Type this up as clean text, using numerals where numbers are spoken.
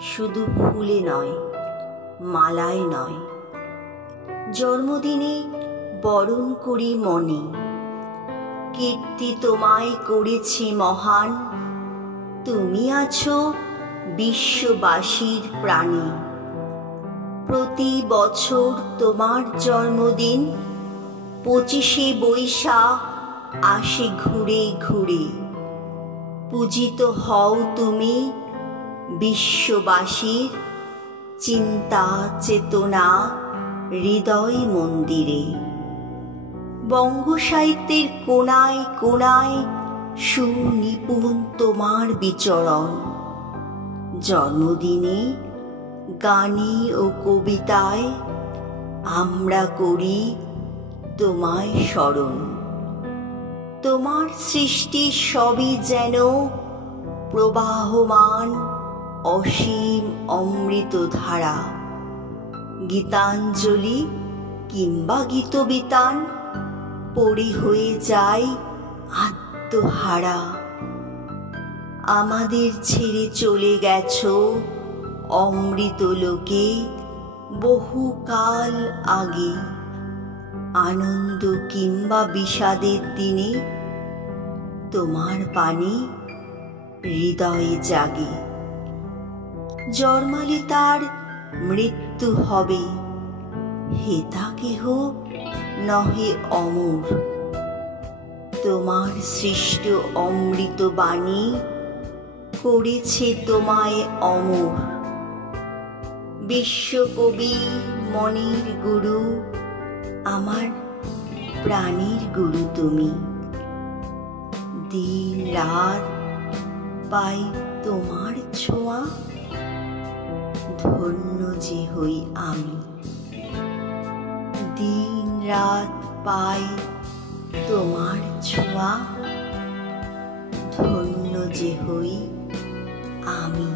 শুধু ফুলে নয়, মালায় নয়। জন্মদিনে বরণ করি মনে, কীর্তি তোমায় করেছে মহান। তুমি আছো বিশ্ববাসীর প্রাণে। প্রতি বছর তোমার জন্মদিন 25শে বৈশাখ আসে ঘুরে ঘুরে। পূজিত হও তুমি বিশ্ববাসীর চিন্তা চেতনা হৃদয় মন্দিরে। বঙ্গ সাহিত্যের কোণায় কোণায় সুনিপুণ তোমার বিচরণ। জন্মদিনে গানে ও কবিতায় আমরা করি তোমায় স্মরণ। তোমার সৃষ্টি সবই যেন প্রবাহমান অসীম অমৃতধারা। গীতাঞ্জলি কিংবা গীতবিতান পড়ে হয়ে যায় আত্মহারা। আমাদের ছেড়ে চলে গেছো অমৃত লোকে বহুকাল আগে। আনন্দ কিংবা বিষাদের দিনে তোমার বাণী হৃদয়ে জাগে। জন্মালে তার মৃত্যু হবে, হেতা কেহ নহে অমর। তোমার সৃষ্ট অমৃত বাণী করেছে তোমায় অমর। বিশ্বকবি মনের গুরু, আমার প্রাণের গুরু তুমি। দিন রাত পাই তোমার ছোঁয়া, ধন্য যে হই আমি। দিন রাত পাই তোমার ছোঁয়া, ধন্য যে হই আমি।